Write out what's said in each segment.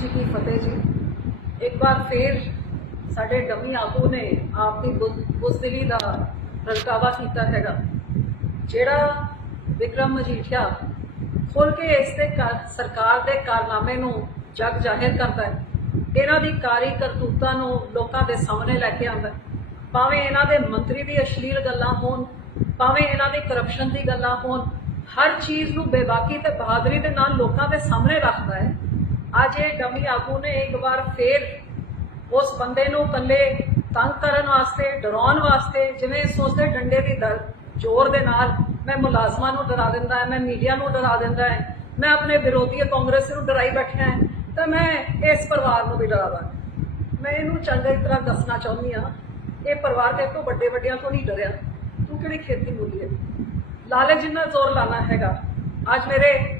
ਜੀ ਕੀ ਫਤਿਹ ਜੀ। ਇੱਕ ਵਾਰ ਫੇਰ ਸਾਡੇ ਡਮੀ ਆਗੂ ਨੇ ਆਪ ਦੀ ਬੁਜ਼- ਬੁਜ਼ਦਿਲੀ ਦਾ ਪ੍ਰਗਟਾਵਾ ਕੀਤਾ ਹੈਗਾ। ਜਿਹੜਾ ਵਿਕਰਮ ਮਜੀਠੀਆ ਖੁੱਲ ਕੇ ਇਸ ਤੇ ਸਰਕਾਰ ਦੇ ਕਾਰਨਾਮੇ ਨੂੰ ਜਗ ਜਾਹਿਰ ਕਰਦਾ ਹੈ, ਇਹਨਾਂ ਦੀ ਕਾਰੀ ਕਰਤੂਤਾਂ ਨੂੰ ਲੋਕਾਂ ਦੇ ਸਾਹਮਣੇ ਲੈ ਕੇ ਆਉਂਦਾ ਭਾਵੇਂ ਇਹਨਾਂ ਦੇ ਮੰਤਰੀ ਦੀ ਅਸ਼ਲੀਲ ਗੱਲਾਂ ਹੋਣ, ਭਾਵੇਂ ਇਹਨਾਂ ਦੀ ਕਰਪਸ਼ਨ ਦੀ ਗੱਲਾਂ ਹੋਣ, ਹਰ ਚੀਜ਼ ਨੂੰ ਬੇਬਾਕੀ ਤੇ ਬਹਾਦਰੀ ਦੇ ਨਾਲ ਲੋਕਾਂ ਦੇ ਸਾਹਮਣੇ ਰੱਖਦਾ ਹੈ। ਅੱਜ ਇਹ ਡਮੀ ਆਗੂ ਨੇ ਇੱਕ ਵਾਰ ਫੇਰ ਉਸ ਬੰਦੇ ਨੂੰ ਕੱਲੇ ਤੰਗ ਕਰਨ ਵਾਸਤੇ, ਡਰਾਉਣ ਵਾਸਤੇ, ਜਿਵੇਂ ਸੋਚਦੇ ਡੰਡੇ ਦੀ ਦਰ ਜ਼ੋਰ ਦੇ ਨਾਲ ਮੈਂ ਮੁਲਾਜ਼ਮਾਂ ਨੂੰ ਡਰਾ ਦਿੰਦਾ ਹੈ, ਮੈਂ ਮੀਡੀਆ ਨੂੰ ਡਰਾ ਦਿੰਦਾ ਹੈ, ਮੈਂ ਆਪਣੇ ਵਿਰੋਧੀ ਕਾਂਗਰਸ ਨੂੰ ਡਰਾਈ ਬੈਠਾ ਹੈ, ਤਾਂ ਮੈਂ ਇਸ ਪਰਿਵਾਰ ਨੂੰ ਵੀ ਡਰਾਵਾਂ ਮੈਂ ਇਹਨੂੰ ਚੰਗੀ ਤਰ੍ਹਾਂ ਦੱਸਣਾ ਚਾਹੁੰਦੀ ਹਾਂ, ਇਹ ਪਰਿਵਾਰ ਤੇ ਤੋਂ ਵੱਡੇ ਵੱਡਿਆਂ ਤੋਂ ਨਹੀਂ ਡਰਿਆ। ਤੂੰ ਕਿਹੜੀ ਖੇਤੀ ਮੂਲੀ ਹੈ? ਲਾਲਚ ਜਿੰਨਾ ਜ਼ੋਰ ਲਾਣਾ ਹੈਗਾ। ਅੱਜ ਮੇਰੇ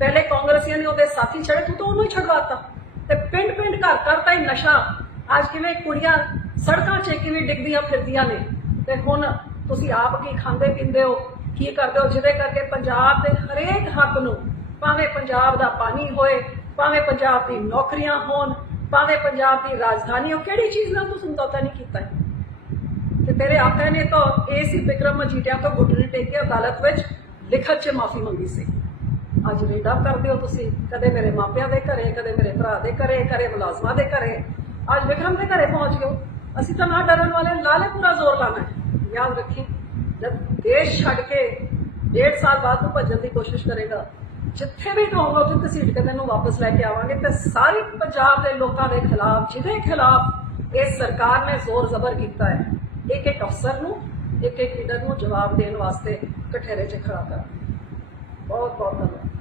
ਪਹਿਲੇ ਕਾਂਗਰਸੀਆਂ ਨੇ ਉਹਦੇ ਸਾਥੀ ਛੜੇ ਤੂੰ ਤਾਂ ਉਹਨੂੰ ਹੀ ਛਡਵਾਤਾ। ਤੇ ਪਿੰਡ ਪਿੰਡ ਘਰ ਘਰ ਤਾਂ ਹੀ ਨਸ਼ਾ। ਅੱਜ ਕਿਵੇਂ ਕੁੜੀਆਂ ਸੜਕਾਂ 'ਚ ਕਿਵੇਂ ਡਿੱਗਦੀਆਂ ਫਿਰਦੀਆਂ ਨੇ। ਤੇ ਹੁਣ ਤੁਸੀਂ ਆਪ ਕੀ ਖਾਂਦੇ ਪੀਂਦੇ ਹੋ, ਕੀ ਕਰਦੇ ਹੋ, ਜਿਹਦੇ ਕਰਕੇ ਪੰਜਾਬ ਦੇ ਹਰੇਕ ਹੱਕ ਨੂੰ ਭਾਵੇਂ ਪੰਜਾਬ ਦਾ ਪਾਣੀ ਹੋਏ, ਭਾਵੇਂ ਪੰਜਾਬ ਦੀ ਨੌਕਰੀਆਂ ਹੋਣ, ਭਾਵੇਂ ਪੰਜਾਬ ਦੀ ਰਾਜਧਾਨੀ ਹੋ ਕਿਹੜੀ ਚੀਜ਼ ਨਾਲ ਤੂੰ ਸਮਝੌਤਾ ਨਹੀਂ ਕੀਤਾ? ਤੇ ਤੇਰੇ ਆਕਾ ਨੇ ਤਾਂ ਏਸੀ ਵਿਕਰਮ ਮਜੀਠੀਆ ਤੋਂ ਗੁੱਟਣੀ ਟੇਕ ਕੇ ਅਦਾਲਤ ਵਿੱਚ ਲਿਖਤ 'ਚ ਮਾਫੀ ਮੰਗੀ ਸੀ। ਅੱਜ ਰੇਡਾ ਕਰਦੇ ਹੋ ਤੁਸੀਂ। ਕਦੇ ਮੇਰੇ ਮਾਪਿਆਂ ਦੇ ਘਰੇ, ਕਦੇ ਮੇਰੇ ਭਰਾ ਦੇ ਘਰੇ ਕਰੇ ਮੁਲਾਜ਼ਮਾਂ ਦੇ ਘਰੇ। ਅੱਜ ਵਿਕਰਮ ਦੇ ਘਰੇ ਪਹੁੰਚ ਗਏ ਅਸੀਂ ਤਾਂ ਨਾ ਡਰਨ ਵਾਲੇ ਲਾਲੇ ਪੂਰਾ ਜ਼ੋਰ ਲਾਣਾ ਹੈ। ਯਾਦ ਰੱਖੀ, ਜਦ ਦੇਸ਼ ਛੱਡ ਕੇ ਡੇਢ ਸਾਲ ਬਾਅਦ ਤੂੰ ਭੱਜਣ ਦੀ ਕੋਸ਼ਿਸ਼ ਕਰੇਗਾ, ਜਿੱਥੇ ਵੀ ਕਹੋਗਾ ਉੱਥੇ ਘਸੀਟ ਕੇ ਤੈਨੂੰ ਵਾਪਸ ਲੈ ਕੇ ਆਵਾਂਗੇ ਤੇ ਸਾਰੇ ਪੰਜਾਬ ਦੇ ਲੋਕਾਂ ਦੇ ਖਿਲਾਫ, ਜਿਹਦੇ ਖਿਲਾਫ ਇਹ ਸਰਕਾਰ ਨੇ ਜ਼ੋਰ ਜ਼ਬਰ ਕੀਤਾ ਹੈ ਇੱਕ ਇੱਕ ਅਫਸਰ ਨੂੰ ਇੱਕ ਇੱਕ ਲੀਡਰ ਨੂੰ ਜਵਾਬ ਦੇਣ ਵਾਸਤੇ ਕਠੇਰੇ 'ਚ ਖੜਾ ਕਰ ਬਹੁਤ ਬਹੁਤ ਧੰਨਵਾਦ।